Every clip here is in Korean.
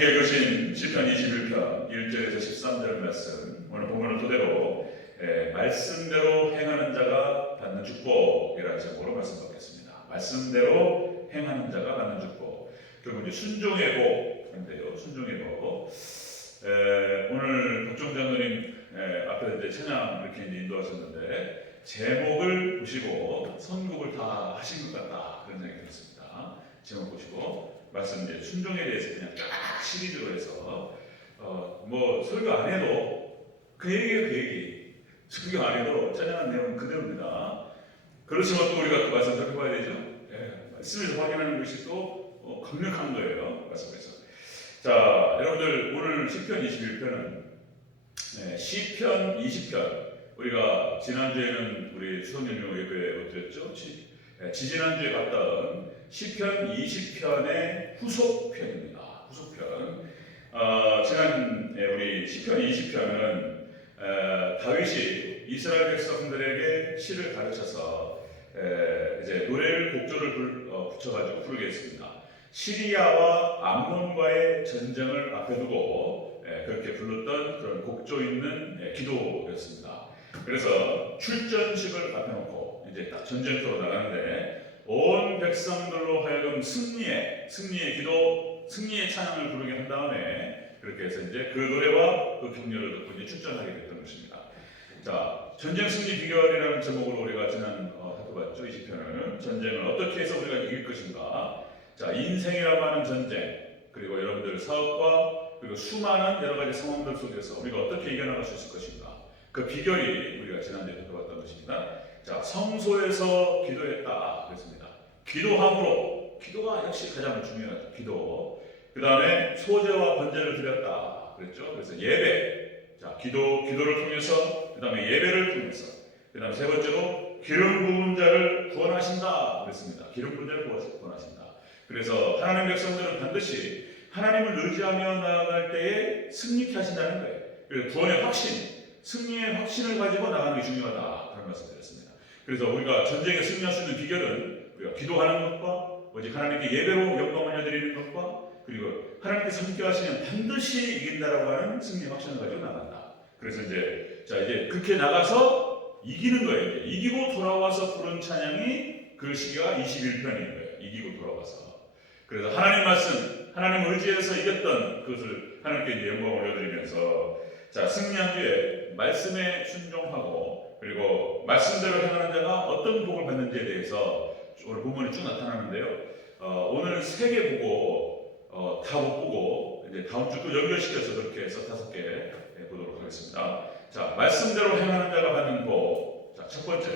함께 읽으신 시편 21편 1절에서 13절 말씀, 오늘 본문을 토대로 말씀대로 행하는 자가 받는 축복이라는 제목으로 말씀 받겠습니다. 말씀대로 행하는 자가 받는 축복. 결국 이제 순종의 복인데요. 순종의 복. 오늘 박종 장로님 앞에 이제 찬양 이렇게 이제 인도하셨는데 제목을 보시고 선곡을 다 하신 것 같다 그런 생각이 들었습니다. 제목 보시고 말씀 이제 순종에 대해서 그냥 쫙 시리즈로 해서 뭐 설교 안 해도 그 얘기예요, 그 얘기. 설교 안 해도 찬양한 내용은 그대로입니다. 그렇지만 또 우리가 그 말씀 살펴봐야 되죠. 말씀에서 확인하는 것이 또 강력한 거예요. 말씀에서. 자, 여러분들 오늘 시편 21편은 시편 20편. 우리가 지난주에는 우리 수성연명 예배에 드렸죠. 지지난주에 갔던 시편 20편의 후속편입니다. 후속편. 지난 우리 시편 20편은 다윗이 이스라엘 백성들에게 시를 가르쳐서 이제 노래를 곡조를 붙여가지고 부르게 했습니다. 시리아와 암몬과의 전쟁을 앞에 두고 그렇게 불렀던 그런 곡조 있는 기도였습니다. 그래서 출전식을 앞에 놓고 이제 딱 전쟁터로 나가는데 온 백성들로 하여금 승리의 기도, 승리의 찬양을 부르게 한 다음에 그렇게 해서 이제 그 노래와 그 격려를 듣고 이제 출전하게 됐던 것입니다. 자, 전쟁 승리 비결이라는 제목으로 우리가 지난 살펴봤죠. 20편은 전쟁을 어떻게 해서 우리가 이길 것인가. 자, 인생이라고 하는 전쟁, 그리고 여러분들 사업과 그리고 수많은 여러 가지 상황들 속에서 우리가 어떻게 이겨나갈 수 있을 것인가. 그 비결이 우리가 지난주에 살펴봤던 것입니다. 자, 성소에서 기도했다 그랬습니다. 기도함으로, 기도가 역시 가장 중요하죠. 기도. 그 다음에 소제와 번제를 드렸다 그랬죠. 그래서 예배. 자, 기도를 통해서, 그 다음에 예배를 통해서, 그 다음에 세 번째로 기름 부은 자를 구원하신다 그랬습니다. 기름 부은 자를 구원하신다. 그래서 하나님 백성들은 반드시 하나님을 의지하며 나아갈 때에 승리케 하신다는 거예요. 그래서 구원의 확신, 승리의 확신을 가지고 나가는 게 중요하다 그런 말씀 드렸습니다. 그래서 우리가 전쟁에 승리할 수 있는 비결은 우리가 기도하는 것과 오직 하나님께 예배로 영광을 올려드리는 것과 그리고 하나님께서 함께 하시면 반드시 이긴다라고 하는 승리의 확신을 가지고 나간다. 그래서 이제 그렇게 나가서 이기는 거예요. 이제 이기고 돌아와서 부른 찬양이 그 시기가 21편인 거예요. 이기고 돌아와서. 그래서 하나님 말씀, 하나님 의지에서 이겼던 그것을 하나님께 이제 영광을 올려드리면서 자, 승리한 뒤에 말씀에 순종하고 그리고 말씀대로 행하는 자가 어떤 복을 받는지에 대해서 오늘 본문이 쭉 나타나는데요. 오늘 3개 보고 다 못 보고 이제 다음 주 또 연결시켜서 그렇게 해서 5개 보도록 하겠습니다. 자, 말씀대로 행하는 자가 받는 복. 자, 세 번째,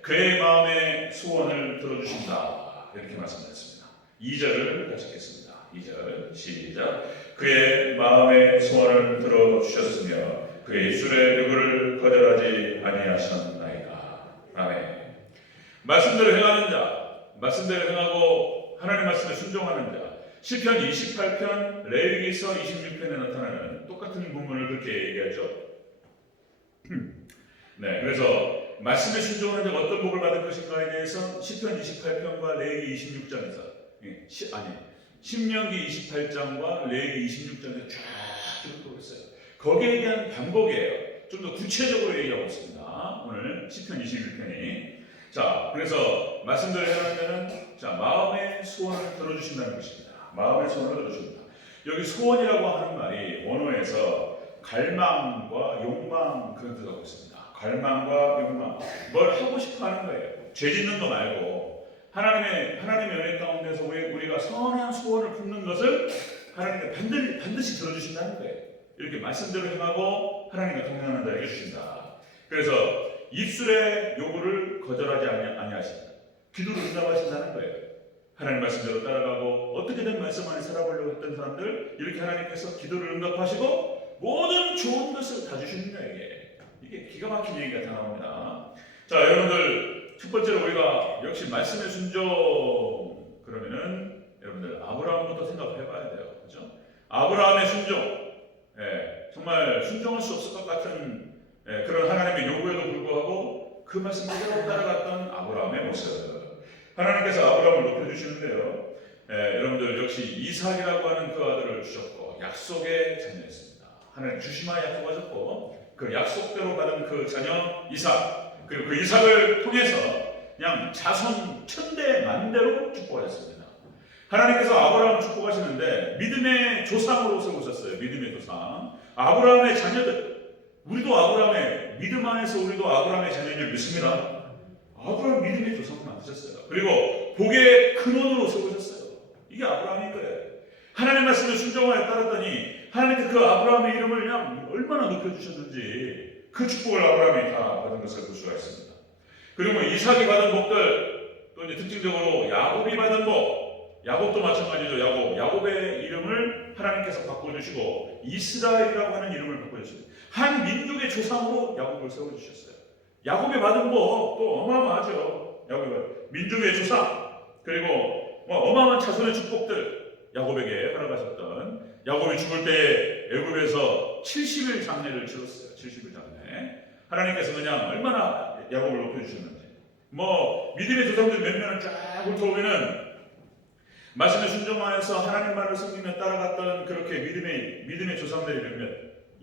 그의 마음의 소원을 들어주신다. 이렇게 말씀드렸습니다. 2절을 같이 읽겠습니다. 2절 시작. 그의 마음의 소원을 들어주셨으며 그의 입술의 요구를 거절하지 아니하셨나이다. 아멘. 말씀대로 행하는 자, 말씀대로 행하고 하나님 말씀에 순종하는 자. 시편 28편, 레위기서 26편에 나타나는 똑같은 본문을 그렇게 얘기하죠. 네, 그래서 말씀에 순종하는 자가 어떤 복을 받을 것인가에 대해서 시편 28편과 레위기 26장에서 신명기 28장과 레위기 26장에서 쫙 기록하고 있어요. 거기에 대한 반복이에요. 좀 더 구체적으로 얘기하고 있습니다. 오늘 시편 21편이. 자, 그래서 말씀대로 행하는 자는 자, 마음의 소원을 들어주신다는 것입니다. 마음의 소원을 들어주신다. 여기 소원이라고 하는 말이 원어에서 갈망과 욕망 그런 뜻을 하고 있습니다. 갈망과 욕망. 뭘 하고 싶어 하는 거예요. 죄 짓는 거 말고 하나님의 은혜 가운데서 우리가 선한 소원을 품는 것을 하나님께 반드시 들어주신다는 거예요. 이렇게 말씀대로 행하고 하나님과 동행하는 자에게 주신다. 그래서 입술의 요구를 거절하지 아니하신다. 기도를 응답하신다는 거예요. 하나님 말씀대로 따라가고 어떻게든 말씀 안에 살아보려고 했던 사람들 이렇게 하나님께서 기도를 응답하시고 모든 좋은 것을 다 주시는 거예요. 이게 기가 막힌 얘기가 다 나옵니다. 자, 여러분들 첫 번째로 우리가 역시 말씀의 순종 그러면은 여러분들 아브라함부터 생각해 봐야 돼요. 그렇죠? 아브라함의 순종. 정말 순종할 수 없을 것 같은 그런 하나님의 요구에도 불구하고 그 말씀 그대로 따라갔던 아브라함의 모습. 하나님께서 아브라함을 높여주시는데요. 여러분들 역시 이삭이라고 하는 그 아들을 주셨고 약속의 자녀였습니다. 하나님 주시마 약속하셨고 그 약속대로 받은 그 자녀 이삭, 그리고 그 이삭을 통해서 그냥 자손 천대 만대로 축복하셨습니다. 하나님께서 아브라함을 축복하시는데 믿음의 조상으로 세우셨어요. 믿음의 조상. 아브라함의 자녀들. 우리도 아브라함의 믿음 안에서 우리도 아브라함의 자녀인 줄 믿습니다. 아브라함 믿음의 조상을 만드셨어요. 그리고 복의 근원으로 세우셨어요. 이게 아브라함인 거예요. 하나님 말씀에 순종하여 따랐더니 하나님께 그 아브라함의 이름을 그냥 얼마나 높여주셨는지 그 축복을 아브라함이 다 받은 것을 볼 수가 있습니다. 그리고 이삭이 받은 복들, 또 이제 특징적으로 야곱이 받은 복, 야곱도 마찬가지죠. 야곱의 이름을 하나님께서 바꿔주시고 이스라엘이라고 하는 이름을 바꿔주셨어요. 한 민족의 조상으로 야곱을 세워주셨어요. 야곱이 받은 복 또 어마어마하죠. 야곱이 민족의 조상, 그리고 어마어마한 자손의 축복들 야곱에게 허락하셨던, 야곱이 죽을 때 애굽에서 70일 장례를 치렀어요. 70일 장례. 하나님께서 그냥 얼마나 야곱을 높여주셨는지. 믿음의 조상들 몇 명을 쫙 훑어보면은 말씀에 순종하여서 하나님 말을 섬기며 따라갔던 그렇게 믿음의 조상들이 몇몇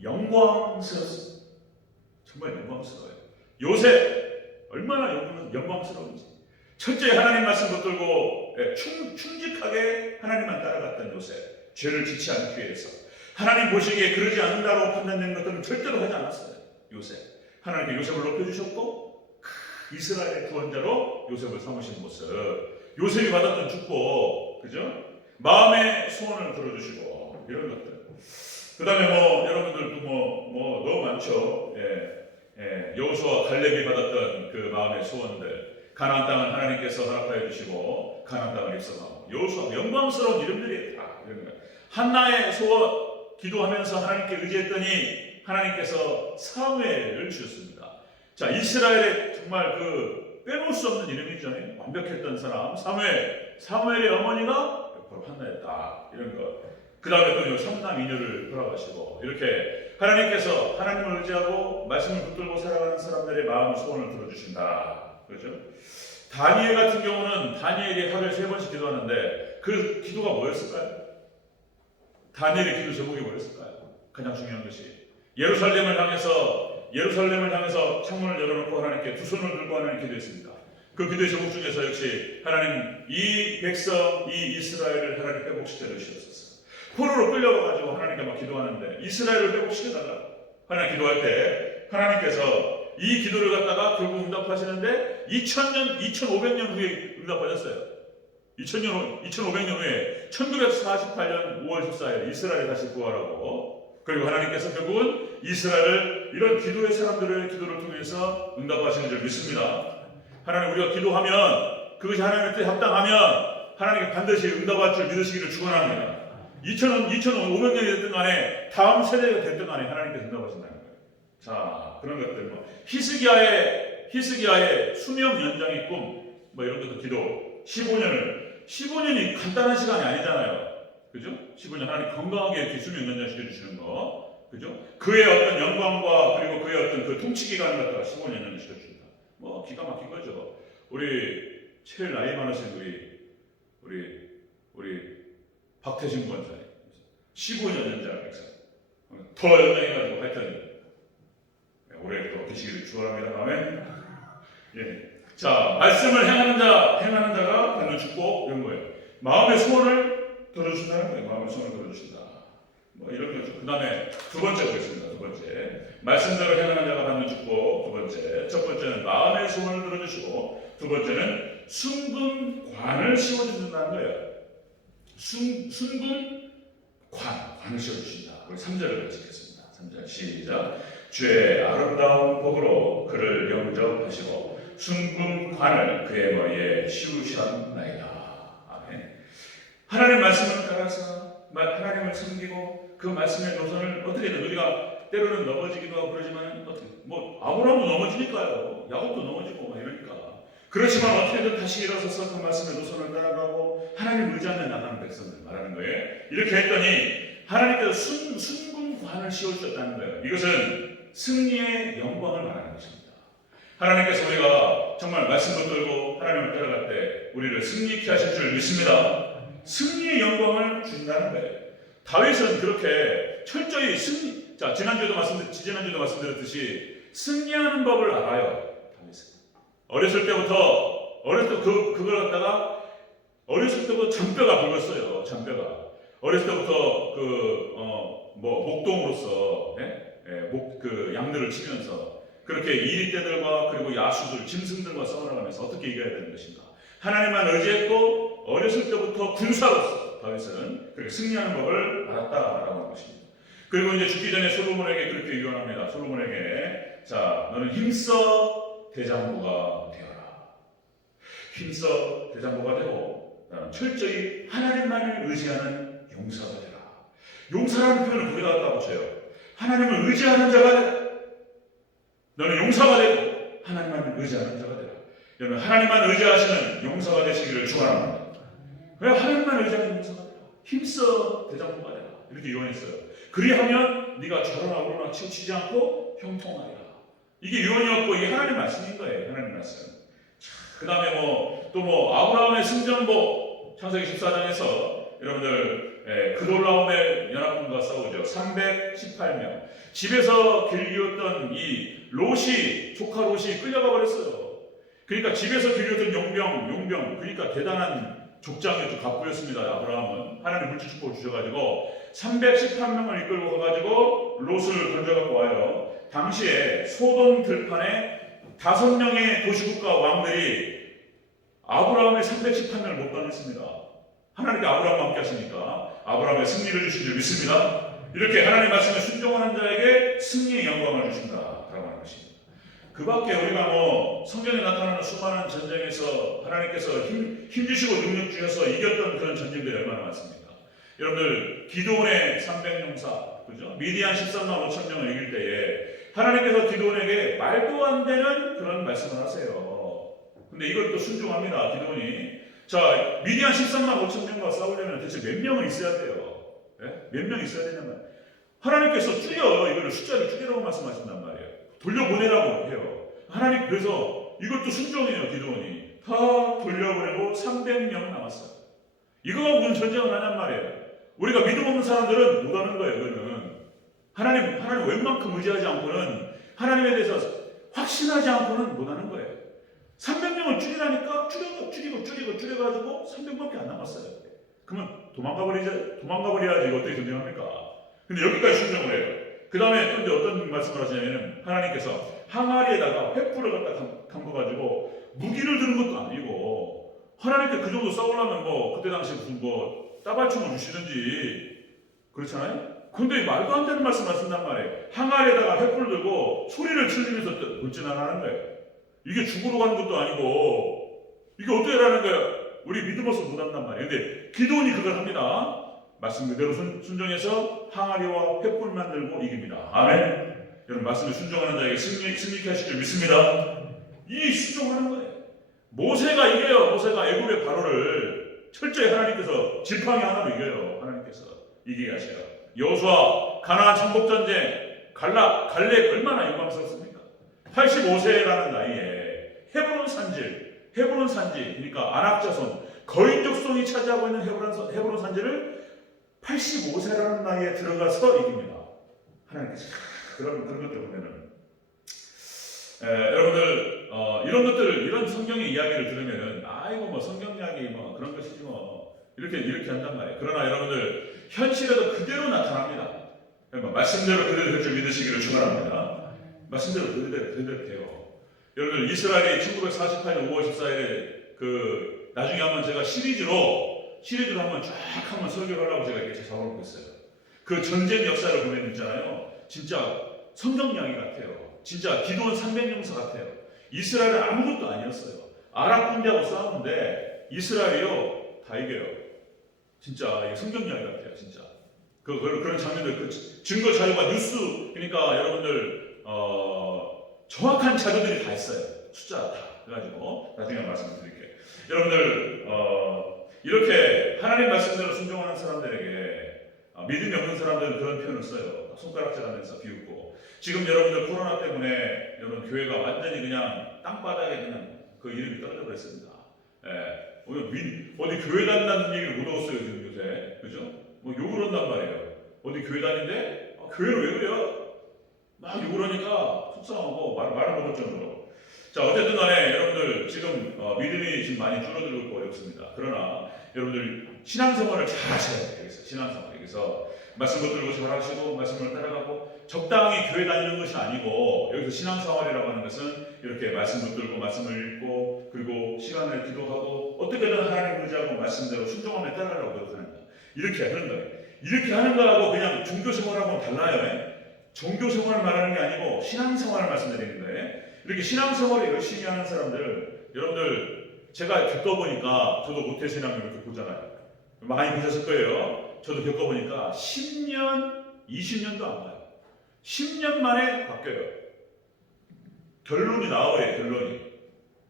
영광스럽습니다. 정말 영광스러워요. 요셉 얼마나 영광스러운지. 철저히 하나님 말씀 붙들고 충직하게 하나님만 따라갔던 요셉. 죄를 짓지 않기 위해서 하나님 보시기에 그러지 않는다고 판단된 것들은 절대로 하지 않았어요. 요셉. 하나님께 요셉을 높여주셨고 이스라엘의 구원자로 요셉을 삼으신 모습. 요셉이 받았던 축복, 그죠? 마음의 소원을 들어주시고 이런 것들. 그 다음에 여러분들도 너무 많죠. 여호수아와 갈렙이 받았던 그 마음의 소원들. 가나안 땅을 하나님께서 허락하여 주시고 가나안 땅을 입성하고. 여호수아 영광스러운 이름들이 다 이런 거예요. 한나의 소원 기도하면서 하나님께 의지했더니 하나님께서 사무엘을 주셨습니다. 자, 이스라엘의 정말 빼놓을 수 없는 이름이죠. 완벽했던 사람 사무엘의 어머니가 바로 한나였다. 이런 것. 그 다음에 또 3남 2녀를 허락하시고 이렇게 하나님께서 하나님을 의지하고 말씀을 붙들고 살아가는 사람들의 마음의 소원을 들어주신다. 그렇죠? 다니엘 같은 경우는 다니엘이 하루에 3번씩 기도하는데 그 기도가 뭐였을까요? 다니엘의 기도 제목이 뭐였을까요? 가장 중요한 것이 예루살렘을 향해서 창문을 열어놓고 하나님께 두 손을 들고 하나님께 기도했습니다. 그 기도의 제목 중에서 역시 하나님 이 백성 이 이스라엘을 하나님 회복시켜 주시옵소서. 포로로 끌려가가지고 하나님께 막 기도하는데 이스라엘을 회복시켜달라 하나님 기도할 때 하나님께서 이 기도를 갖다가 결국 응답하시는데 2500년 후에 응답하셨어요. 2500년 후에 1948년 5월 14일 이스라엘 다시 구하라고. 그리고 하나님께서 결국은 이스라엘을 이런 기도의 사람들의 기도를 통해서 응답하시는 줄 믿습니다. 하나님 우리가 기도하면 그것이 하나님의 뜻에 합당하면 하나님께 반드시 응답할 줄 믿으시기를 축원합니다. 2500년이 됐든 간에 다음 세대가 됐든 간에 하나님께서 응답하신다는 거예요. 자, 그런 것들 히스기야의 수명 연장의 꿈 이런 것도 기도 15년이 간단한 시간이 아니잖아요. 그죠? 15년 하나님 건강하게 이렇게 수명 연장시켜 주시는 거. 그죠? 그의 어떤 영광과 그리고 그의 어떤 그 통치 기간을 갖다가 15년 연장시켜 주신다. 기가 막힌 거죠. 우리 제일 나이 많으신 우리 박태신 권사님 15년 연장해서 더 연장해가지고 하여튼 올해 또 되시기를 축원합니다. 아멘. 예. 자, 말씀을 행하는 자가 받는 축복 이런 거예요. 마음의 소원을 들어주신다는 거예요. 마음의 소원을 들어주신다. 이런 거죠. 그 다음에 두 번째 보겠습니다. 두 번째. 말씀대로 행하는 자가 받는 축복. 두 번째. 첫 번째는 마음의 소원을 들어주시고, 두 번째는 순금관을 씌워주신다는 거예요. 관을 씌워주신다. 우리 3절을 같이 읽겠습니다. 3절 시작. 주의 아름다운 복으로 그를 영접하시고 순금관을 그의 머리에 씌우셨나이다. 아멘. 하나님 말씀을 따라서 하나님을 섬기고 그 말씀의 노선을 어떻게든 우리가 때로는 넘어지기도 하고 그러지만 아브라함도 넘어지니까요. 야곱도 넘어지고 이러니까. 그렇지만 어떻게든 다시 일어서서 그 말씀의 노선을 따라가고 하나님을 의지하며 나가는 백성들 말하는 거예요. 이렇게 했더니 하나님께서 순금관을 씌워주셨다는 거예요. 이것은 승리의 영광을 말하는 것입니다. 하나님께서 우리가 정말 말씀 붙들고 하나님을 따라갈 때 우리를 승리케 하실 줄 믿습니다. 승리의 영광을 주신다는 거예요. 다윗은 그렇게 철저히 지난주에도 말씀드렸듯이 승리하는 법을 알아요. 다윗은 어렸을 때부터 그걸 갖다가 어렸을 때부터 잔뼈가 굵었어요. 잔뼈가 어렸을 때부터 목동으로서 양들을 치면서 그렇게 이리떼들과 그리고 야수들, 짐승들과 싸워나가면서 어떻게 이겨야 되는 것인가. 하나님만 의지했고 어렸을 때부터 군사로서 다윗은 그렇게 승리하는 법을 알았다라고 하는 것입니다. 그리고 이제 죽기 전에 솔로몬에게 그렇게 유언합니다. 솔로몬에게 자, 너는 힘써 대장부가 되어라. 힘써 대장부가 되고 나는 철저히 하나님만을 의지하는 용사가 되라. 용사라는 표현을 거기다 갖다 붙여요. 하나님을 의지하는 자가 되라. 너는 용사가 되고 하나님만을 의지하는 자가 되라. 여러분 하나님만 의지하시는 용사가 되시기를 축원합니다. 왜 하나님만 의지하는 용사가 되라. 힘써 대장부가 되라. 이렇게 유언했어요. 그리하면 네가 좌로나우로나 치우치지 않고 형통하리라. 이게 유언이었고 이게 하나님 말씀인 거예요. 하나님 말씀. 그 다음에 아브라함의 승전보 창세기 14장에서 여러분들 그돌라움의 연합군과 싸우죠. 318명. 집에서 길기웠던 이 조카 롯이 끌려가 버렸어요. 그러니까 집에서 길기웠던 용병, 그러니까 대단한 족장이었죠. 갑부였습니다. 아브라함은 하나님 물질 축복을 주셔가지고 318명을 이끌고 가가지고 롯을 건져갖고 와요. 당시에 소돔 들판에 5명의 도시국가 왕들이 아브라함의 318명을 못 당했습니다. 하나님께 아브라함과 함께 하시니까 아브라함의 승리를 주신 줄 믿습니다. 이렇게 하나님 말씀에 순종하는 자에게 승리의 영광을 주신다라고 하는 것입니다. 그 밖에 우리가 성경에 나타나는 수많은 전쟁에서 하나님께서 힘주시고 능력 주셔서 이겼던 그런 전쟁들이 얼마나 많습니까? 여러분들 기드온의 300용사, 그죠? 미디안 13만 5천 명을 이길 때에 하나님께서 기드온에게 말도 안 되는 그런 말씀을 하세요. 근데 이걸 또 순종합니다. 기드온이. 자, 미디안 13만 5천 명과 싸우려면 대체 몇 명은 있어야 돼요? 네? 몇 명 있어야 되냐면 하나님께서 이거를 숫자를 줄이라고 말씀하신단 말이에요. 돌려보내라고 해요. 하나님 그래서 이것도 순종해요. 기드온이 다 돌려보내고 300명 남았어요. 이거가 무슨 전쟁을 하냔 말이에요. 우리가 믿음 없는 사람들은 못하는 거예요. 그거는 하나님 웬만큼 의지하지 않고는 하나님에 대해서 확신하지 않고는 못하는 거예요. 300명을 줄이라니까 줄여가지고 300명밖에 안 남았어요. 그러면 도망가버려야지 이거 어떻게 전쟁합니까? 근데 여기까지 순종을 해요. 그 다음에 또 이제 어떤 말씀을 하시냐면 하나님께서 항아리에다가 횃불을 갖다 담궈가지고 무기를 드는 것도 아니고 하나님께 그 정도 싸우려면 그때 당시 무슨 따발총을 주시든지 그렇잖아요? 근데 말도 안 되는 말씀 하신단 말이에요. 항아리에다가 횃불을 들고 소리를 치르면서 돌진하라는 거예요. 이게 죽으러 가는 것도 아니고 이게 어떻게 하라는 거예요? 우리 믿음 없어 못한단 말이에요. 근데 기드온이 그걸 합니다. 말씀 그대로 순종해서 항아리와 횃불만 들고 이깁니다. 아멘. 여러분 말씀에 순종하는 자에게 승리케 하실 줄 믿습니다. 이 순종하는 거예요. 모세가 이겨요. 모세가 애굽의 바로를 철저히 하나님께서 지팡이 하나로 이겨요. 하나님께서 이기게 하셔요. 여호수아 가나안 천복전쟁 갈렙 얼마나 영광스럽습니까? 85세라는 나이에 헤브론 산지 그러니까 아낙자손 거인 족속이 차지하고 있는 헤브론 산지를 85세라는 나이에 들어가서 이깁니다. 하나님께서 그런 것들 보면은 여러분들 이런 것들 이런 성경의 이야기를 들으면은 이거 성경 이야기 그런 것이지 이렇게 한단 말이에요. 그러나 여러분들 현실에도 그대로 나타납니다. 말씀대로 그대로 될 줄 믿으시기를 축원합니다. 말씀대로 그대로 돼요. 여러분들 이스라엘이 1948년 5월 14일에 나중에 한번 제가 시리즈로 한번 쫙 설교를 하려고 제가 이렇게 잡아놓고 있어요. 그 전쟁 역사를 보면 있잖아요. 진짜 성경 이야기 같아요. 진짜 기드온 300용사 같아요. 이스라엘은 아무것도 아니었어요. 아랍 군대하고 싸우는데 이스라엘이요 다 이겨요. 진짜 성경 이야기 같아요. 진짜 그런 장면들 증거 자료가 뉴스 그러니까 여러분들 정확한 자료들이 다 있어요. 숫자 다 해가지고 나중에 말씀드릴게요. 여러분들 이렇게 하나님 말씀대로 순종하는 사람들에게 믿음이 없는 사람들은 그런 표현을 써요. 손가락질하면서 비웃고 지금 여러분들 코로나 때문에 여러분 교회가 완전히 그냥 땅바닥에 그냥 그 이름이 떨어져 버렸습니다. 어디 교회 다닌다는 얘기를 못 얻었어요 지금 요새, 그죠? 뭐 욕을 한단 말이에요. 어디 교회 다니는데 교회를 왜 그래요? 막 욕을 하니까 속상하고 말을 못할 정도로. 자, 어쨌든 간에 여러분들 지금 믿음이 지금 많이 줄어들고 있고 어렵습니다. 그러나 여러분들 신앙생활을 잘 하셔야 돼요. 신앙생활. 여기서 말씀 붙들고 잘 하시고 말씀을 따라가고 적당히 교회 다니는 것이 아니고 여기서 신앙생활이라고 하는 것은 이렇게 말씀 붙들고 말씀을 읽고 그리고 시간을 기도하고 어떻게든 하나님 의지하고 말씀대로 순종하며 따라가려고 노력하는 거예요. 이렇게 하는 거예요. 이렇게 하는 거하고 그냥 종교생활하고는 달라요. 종교생활을 말하는 게 아니고 신앙생활을 말씀드리는 거예요. 이렇게 신앙생활을 열심히 하는 사람들, 여러분들 제가 겪어보니까 저도 모태신앙을 이렇게 보잖아요. 많이 보셨을 거예요. 저도 겪어보니까 10년, 20년도 안 가요. 10년 만에 바뀌어요. 결론이 나와요. 결론이.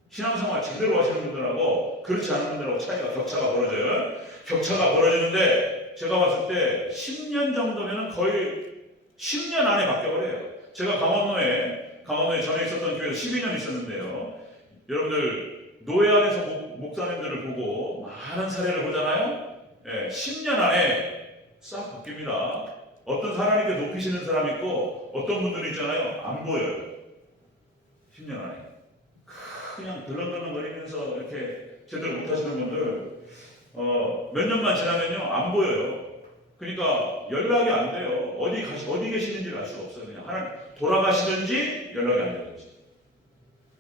신앙생활 제대로 하시는 분들하고 그렇지 않은 분들하고 격차가 벌어져요. 격차가 벌어지는데 제가 봤을 때 10년 정도면 거의 10년 안에 바뀌어버려요. 제가 강원도에 전에 있었던 교회에서 12년 있었는데요. 여러분들 노예 안에서 목사님들을 보고 많은 사례를 보잖아요. 10년 안에 싹 바뀝니다. 어떤 하나님께 높이시는 사람이 있고 어떤 분들이 있잖아요. 안 보여요. 10년 안에. 그냥 덜렁덜렁거리면서 이렇게 제대로 못하시는 분들 몇 년만 지나면요. 안 보여요. 그러니까 연락이 안 돼요. 어디 계시는지를 알 수가 없어요. 그냥 하나님 돌아가시든지 연락이 안 되든지.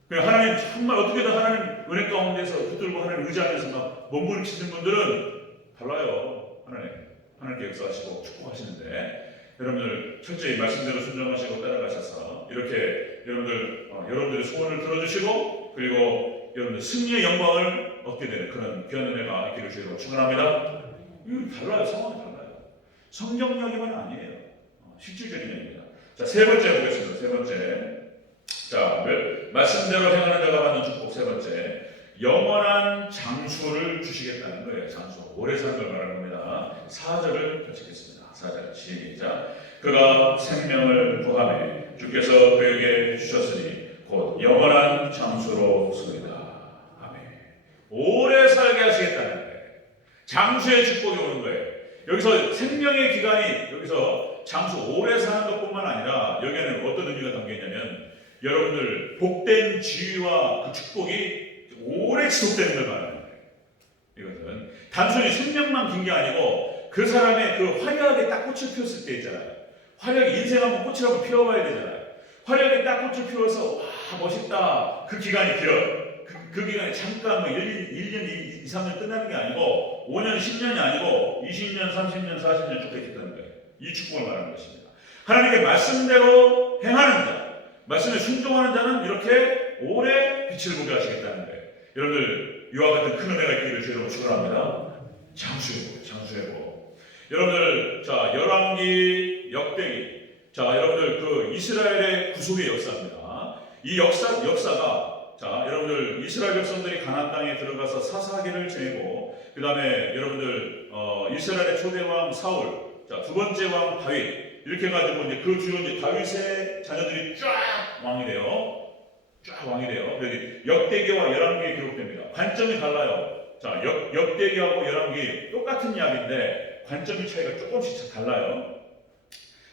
그냥 하나님 정말 어떻게든 하나님 은혜 가운데서 붙들고 하나님 의지하면서 막 몸부림치는 분들은 달라요. 하나님께 역사하시고 축복하시는데 여러분들 철저히 말씀대로 순종하시고 따라가셔서 이렇게 여러분들의 소원을 들어주시고 그리고 여러분들 승리의 영광을 얻게 되는 그런 귀한 은혜가 있기를 주님으로 축원합니다. 이거 달라요. 상황이 달라요. 성경 이야기만 아니에요. 실질적인 얘기입니다. 자, 세 번째 보겠습니다. 세 번째. 자, 말씀대로 행하는 자가 받는 축복 세 번째. 영원한 장수를 주시겠다는 거예요. 장수. 오래 사는 걸 말하는 겁니다. 4절을 펼치겠습니다. 4절 시작. 그가 생명을 구하매 주께서 그에게 주셨으니 곧 영원한 장수로 소이다. 아멘. 오래 살게 하시겠다는 거예요. 장수의 축복이 오는 거예요. 여기서 생명의 기간이 여기서 장수 오래 사는 것뿐만 아니라 여기에는 어떤 의미가 담겨 있냐면 여러분들 복된 지위와 그 축복이 오래 지속되는 걸 말하는 거예요. 이것은 단순히 생명만 긴 게 아니고 그 사람의 그 화려하게 딱 꽃을 피웠을 때 있잖아요. 화려하게 인생 한번 꽃을 한번 피워봐야 되잖아요. 화려하게 딱 꽃을 피워서 와 멋있다. 그 기간이 길어요. 그 기간이 잠깐 1년, 2, 3년 끝나는 게 아니고 5년, 10년이 아니고 20년, 30년, 40년 쭉 있겠다는 거예요. 이 축복을 말하는 것입니다. 하나님의 말씀대로 행하는 자, 말씀에 순종하는 자는 이렇게 오래 빛을 보게 하시겠다는 거예요. 여러분들 이와 같은 큰 은혜가 있기를 주님으로 축원합니다. 장수의 복. 여러분들 자 열왕기 역대기 자 여러분들 그 이스라엘의 구속의 역사입니다. 이 역사가 자 여러분들 이스라엘 백성들이 가나안 땅에 들어가서 사사기를 지내고 그 다음에 여러분들 이스라엘의 초대 왕 사울 자 두 번째 왕 다윗 이렇게 해가지고 이제 그 뒤로 이제 다윗의 자녀들이 쫙 왕이 돼요. 여기 역대기와 열왕기에 기록됩니다. 관점이 달라요. 자, 역대기하고 열왕기 똑같은 이야기인데 관점의 차이가 조금씩 달라요.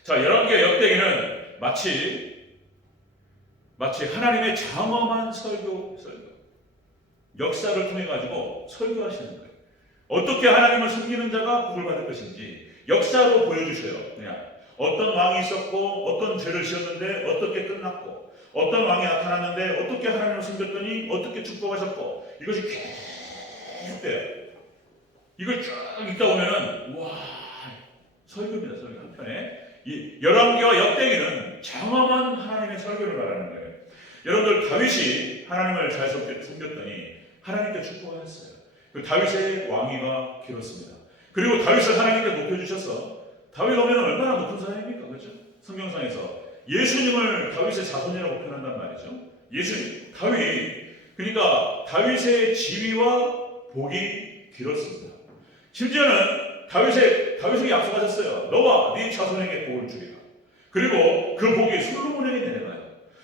자, 열왕기와 역대기는 마치 하나님의 장엄한 설교 역사를 통해 가지고 설교하시는 거예요. 어떻게 하나님을 섬기는 자가 복을 받을 것인지 역사로 보여주셔요. 그냥 어떤 왕이 있었고 어떤 죄를 지었는데 어떻게 끝났고 어떤 왕이 나타났는데 어떻게 하나님을 섬겼더니 어떻게 축복하셨고 이것이 계속 돼요. 이걸 쭉 읽다 보면은 와 설교입니다. 설교 한편에 이 열왕기와 역대기는 장엄한 하나님의 설교를 말하는 거예요. 여러분들 다윗이 하나님을 잘 섬겼더니 하나님께 축복하셨어요. 그 다윗의 왕위가 길었습니다. 그리고 다윗을 하나님께 높여주셔서 다윗 오면 얼마나 높은 사람입니까? 그렇죠? 성경상에서 예수님을 다윗의 자손이라고 표현한단 말이죠. 예수님, 다윗. 그러니까 다윗의 지위와 복이 길었습니다. 심지어는 다윗에게 약속하셨어요. 너와 네 자손에게 복을 주리라. 그리고 그 복이 솔로몬에게 내려가요.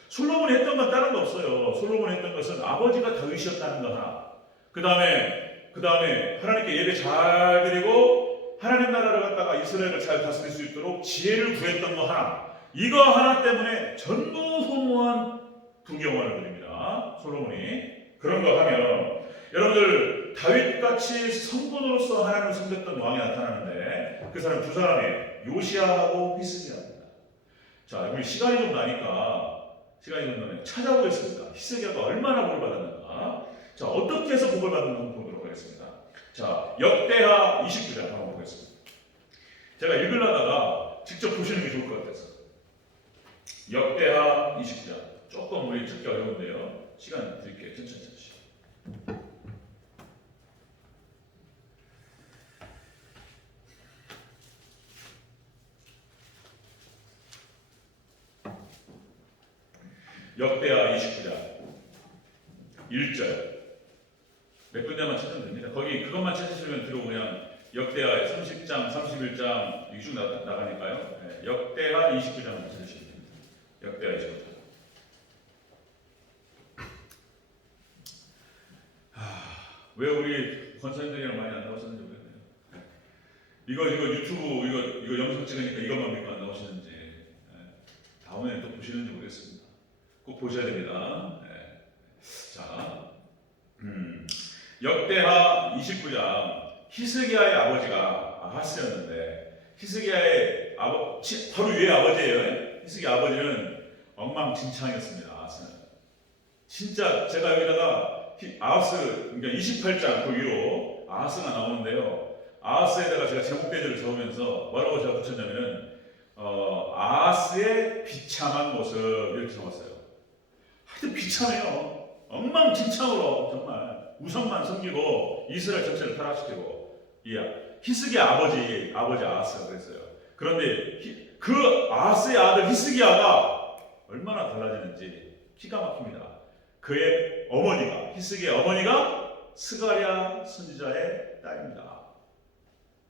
솔로몬이 했던 건 다른 거 없어요. 솔로몬이 했던 것은 아버지가 다윗이었다는 거 하나. 그 다음에 그 다음에 하나님께 예배 잘 드리고 하나님 나라를 갖다가 이스라엘을 잘 다스릴 수 있도록 지혜를 구했던 거 하나, 이거 하나 때문에 전무후무한 부경화를 드립니다. 솔로몬이. 그런 거 하면 여러분들 다윗같이 성군으로서 하나님을 섬겼던 왕이 나타나는데 그 사람 두 사람이 요시야하고 히스기야입니다. 자, 우리 시간이 좀 나니까 찾아보겠습니다. 히스기야가 얼마나 복을 받았는가. 자, 어떻게 해서 복을 받는가 한번 보도록 하겠습니다. 자, 역대하 29장 한번 보겠습니다. 제가 읽으려다가 직접 보시는 게 좋을 것 같아서. 역대하 29장. 조금 우리 찾기 어려운데요. 시간 드릴게요. 천천히 찾으시죠. 역대하 29장 1절 몇 군데만 찾으면 됩니다. 거기 그것만 찾으시면 뒤로 그냥 역대하 30장, 31장 이게 쭉 나가니까요. 네, 역대하 29장만 찾으시면 됩니다. 역대하 29장. 왜 우리 권사님들이랑 많이 안 나오셨는지 모르겠네요. 이거 유튜브 이거 영상 찍으니까 이것만 믿고 안 나오시는지, 다음에 또 보시는지 모르겠습니다. 꼭 보셔야 됩니다. 네. 자, 역대하 29장 히스기야의 아버지가 아하스였는데 히스기야의 바로 위에 아버지예요. 히스기야 아버지는 엉망진창이었습니다. 아하스는 진짜 제가 여기다가 아하스 그러니까 28장 그 위로 아하스가 나오는데요. 아하스에다가 제가 제목대지를 적으면서 뭐라고 제가 붙였냐면은 아하스의 비참한 모습 이렇게 적었어요. 하여튼 비참해요. 엉망진창으로 정말 우상만 섬기고 이스라엘 전체를 타락시키고. 히스기야 아버지 아하스가 그랬어요. 그런데 그 아하스의 아들 히스기야가 얼마나 달라지는지 기가 막힙니다. 그의 어머니가 히스기야 어머니가 스가랴 선지자의 딸입니다.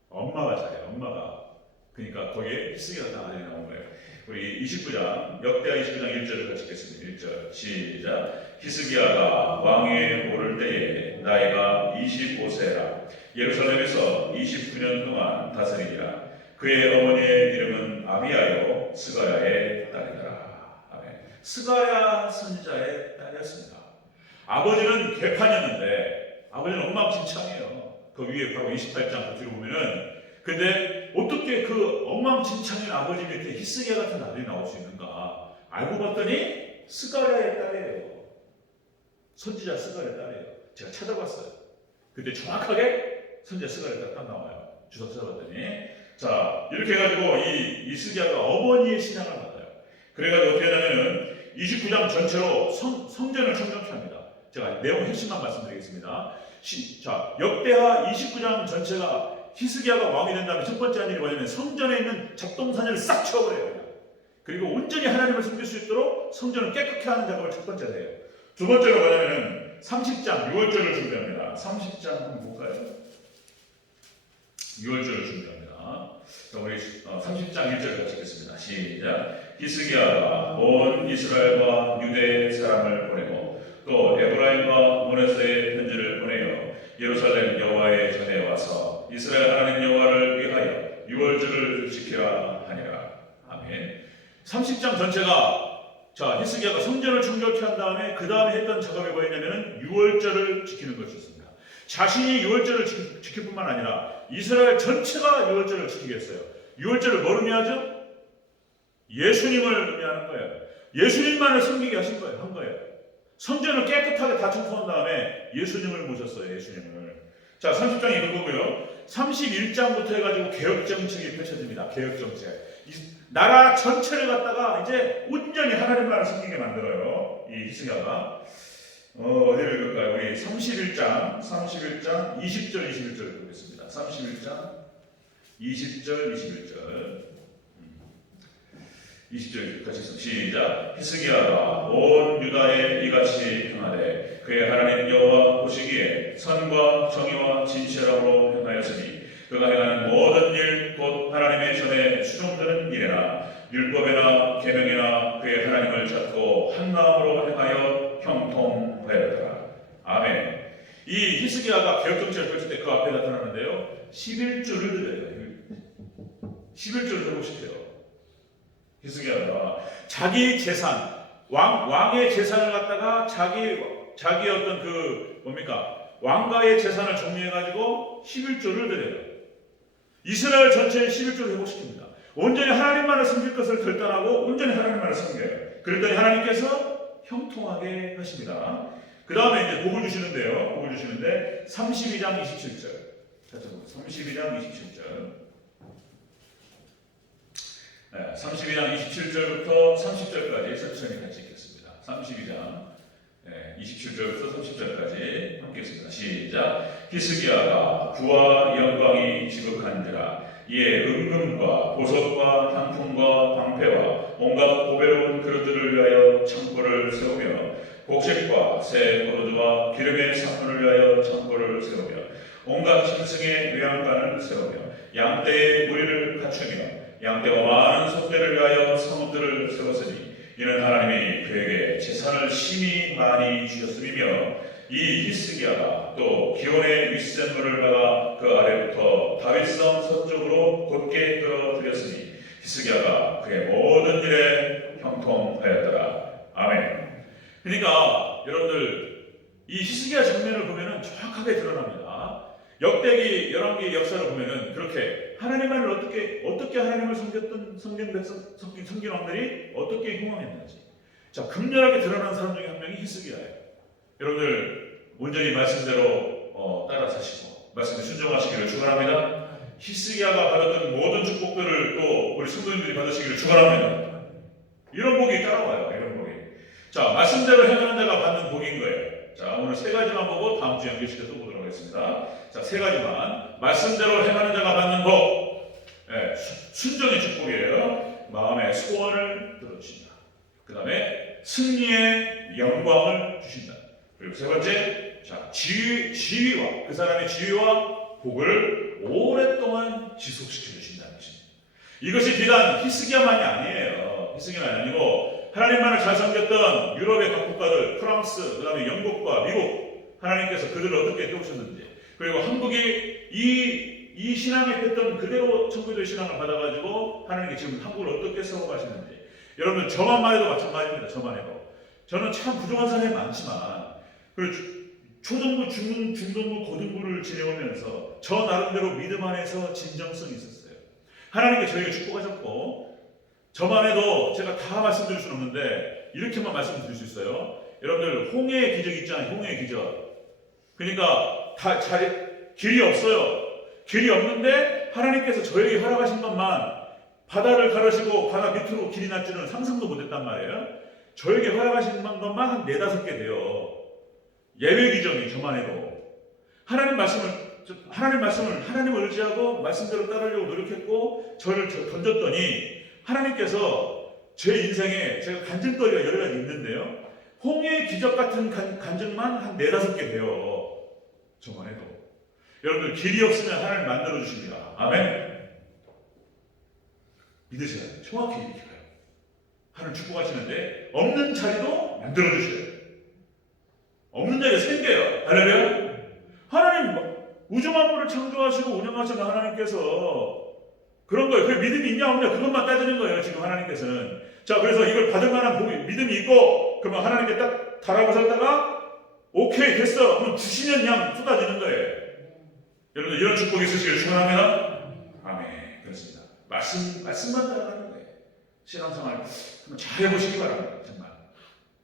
엄마가 잘해요. 엄마가. 그러니까 거기에 히스기야 아들이 나온 거예요. 우리 29장 역대하 29장 1절을 같이 읽겠습니다. 1절 시작. 히스기야가 왕위에 오를 때에 나이가 25세라 예루살렘에서 29년 동안 다스리니라. 그의 어머니의 이름은 아비야요 스가랴의 딸이더라. 아멘. 스가랴 선지자의 딸이었습니다. 아버지는 개판이었는데 아버지는 엉망진창이에요. 그 위에 바로 28장 뒤로 보면은. 근데 어떻게 그 엉망진창인 아버지 밑에 히스기야 같은 아들이 나올 수 있는가? 알고 봤더니 스가랴의 딸이에요. 선지자 스가랴의 딸이에요. 제가 찾아봤어요. 근데 정확하게 선지자 스가랴의 딸 딱 나와요. 주석 찾아봤더니. 자, 이렇게 해가지고 이 히스기야가 어머니의 신앙을 받아요. 그래가지고 어떻게 하냐면은 29장 전체로 성전을 청정케 합니다. 제가 내용 핵심만 말씀드리겠습니다. 자, 역대하 29장 전체가 히스기야가 왕이 된 다음에 첫 번째 한 일이 뭐냐면 성전에 있는 잡동사니를 싹 치워버려요. 그리고 온전히 하나님을 섬길 수 있도록 성전을 깨끗게 하는 작업을 첫 번째로 해요. 두 번째로 뭐냐면 30장 6월절을 준비합니다. 30장 한번 볼까요? 6월절을 준비합니다. 자, 우리 30장 1절 같이 읽겠습니다. 시작. 히스기야가 온 이스라엘과 유대 사람을 보내고 또 에브라임과 모네스의 편지를 보내어 예루살렘 여호와의 전에 와서 이스라엘 하나님 여호와를 위하여 유월절을 지키라 하니라. 아멘. 30장 전체가 자 히스기야가 성전을 정결케 한 다음에 그 다음에 했던 작업이 뭐였냐면은 유월절을 지키는 것이었습니다. 자신이 유월절을 지킬 뿐만 아니라 이스라엘 전체가 유월절을 지키게 했어요. 유월절을 뭘 의미하죠? 예수님을 의미하는 거예요. 예수님만을 섬기게 하신 거예요. 한 거예요. 성전을 깨끗하게 다 청소한 다음에 예수님을 모셨어요. 예수님을. 자, 30장이 그거고요. 31장부터 해가지고 개혁정책이 펼쳐집니다. 개혁정책. 나라 전체를 갖다가 이제 온전히 하나님만을 섬기게 만들어요. 이 히스기야가. 어디를 읽을까요? 우리 31장 20절, 21절 보겠습니다. 31장 20절, 21절. 20절 같이 시작. 히스기야가 온 유다에 이같이 행하되 그의 하나님 여호와 보시기에 선과 정의와 진실함으로 행하였으니 그가 행하는 모든 일 곧 하나님의 전에 수종드는 일이나 율법이나 계명이나 그의 하나님을 찾고 한 마음으로 행하여 형통하였더라. 아멘. 이 히스기야가 개혁 정책을 펼칠 때 그 앞에 나타나는데요. 11조를 드려요. 11조를 회복시켜요. 히스기야가 자기 재산, 왕의 재산을 갖다가 자기 어떤 그 뭡니까? 왕가의 재산을 정리해가지고 11조를 드려요. 이스라엘 전체의 11조를 회복시킵니다. 온전히 하나님만을 섬길 것을 결단하고 온전히 하나님만을 섬겨요. 그랬더니 하나님께서 형통하게 하십니다. 그 다음에 이제 복을 주시는데요. 복을 주시는데 32장 27절. 32장 27절. 네, 32장 27절부터 30절까지 천천히 같이 읽겠습니다. 32장 27절부터 30절까지 함께 읽습니다. 시작. 히스기야가 부와 영광이 지극한지라 이에 은금과 보석과 향품과 방패와 온갖 보배로운 그릇들을 위하여 창고를 세우며 곡식과 새 포도주와 기름의 상품을 위하여 창고를 세우며 온갖 짐승의 외양간을 세우며 양떼의 무리를 갖추며 양떼와 많은 소떼를 위하여 성읍들을 세웠으니 이는 하나님이 그에게 재산을 심히 많이 주셨음이며 이 히스기야가 또 기온의 윗샘물을 받아 그 아래부터 다윗성 서쪽으로 곧게 끌어들였으니 히스기야가 그의 모든 일에 형통하였더라. 아멘. 그러니까 여러분들 이 히스기야 장면을 보면은 정확하게 드러납니다. 역대기 열왕기 역사를 보면은 그렇게 하나님만을 어떻게 하나님을 섬긴 왕들이 어떻게 흉왕했는지 자 극렬하게 드러난 사람 중에 한 명이 히스기야예요. 여러분들 온전히 말씀대로 따라 사시고 말씀에 순종하시기를 축원합니다. 히스기야가 받았던 모든 축복들을 또 우리 성도님들이 받으시기를 축원합니다. 이런 복이 따라와요. 이런 복이. 자 말씀대로 행하는 자가 받는 복인 거예요. 자 오늘 세 가지만 보고 다음 주 연결시켜서 보도록 하겠습니다. 자 세 가지만 말씀대로 행하는 자가 받는 복. 순종의 축복이에요. 마음의 소원을 들어주신다. 그 다음에 승리의 영광을 주신다. 그리고 세 번째, 자 지위와 그 사람의 지위와 복을 오랫동안 지속시켜 주신다는 것입니다. 이것이 비단 히스기야만이 아니에요. 히스기야만이 아니고 하나님만을 잘 섬겼던 유럽의 각 국가들, 프랑스, 그 다음에 영국과 미국, 하나님께서 그들을 어떻게 깨우셨는지, 그리고 한국이 이 신앙에 뺐던 그대로 청교도의 신앙을 받아가지고 하나님께 지금 한국을 어떻게 세워가시는지. 여러분 저만만 해도 마찬가지입니다. 저만 해도. 저는 참 부족한 사람이 많지만 그리고 초등부, 중등부, 고등부를 지내오면서 저 나름대로 믿음 안에서 진정성이 있었어요. 하나님께 저에게 축복하셨고 저만 해도 제가 다 말씀드릴 수는 없는데 이렇게만 말씀드릴 수 있어요. 여러분들 홍해의 기적 있잖아요. 홍해의 기적. 그러니까 길이 없어요. 길이 없는데 하나님께서 저에게 허락하신 것만 바다를 가르시고 바다 밑으로 길이 날 줄은 상상도 못했단 말이에요. 저에게 허락하신 것만 한 4-5개 돼요. 예외 기적이 저만 해도. 하나님 말씀을 하나님을 의지하고 말씀대로 따르려고 노력했고 저를 던졌더니 하나님께서 제 인생에 제가 간증거리가 여러 가지 있는데요. 홍해의 기적 같은 간증만 한 4-5개 돼요. 저만 해도. 여러분들 길이 없으면 하나님 만들어 주십니다. 아멘. 믿으셔야 돼요. 정확히 이렇게 가요. 하나님 축복하시는데 없는 자리도 만들어 주셔요. 없는 자리가 생겨요. 할렐루야. 하나님 우주 만물을 창조하시고 운영하시는 하나님께서 그런 거예요. 그 믿음이 있냐 없냐 그것만 따지는 거예요. 지금 하나님께서는. 자 그래서 이걸 받을 만한 복이 믿음이 있고 그러면 하나님께 딱 달아보셨다가 오케이 됐어. 그럼 주시는 양 쏟아지는 거예요. 여러분들 이런 축복이 있으시길 축원합니다. 아멘. 그렇습니다. 말씀만 따라가는 거예요. 신앙생활 한번 잘 해보시기 바랍니다. 정말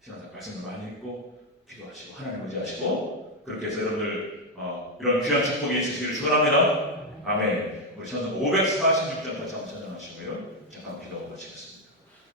신앙생활 말씀을 많이 읽고 기도하시고 하나님 의지하시고 그렇게 해서 여러분들 이런 귀한 축복이 있으시기를 축원합니다. 아멘. 우리 찬송 546장 다시 한번 찬양하시고요. 잠깐 기도하고 마치겠습니다.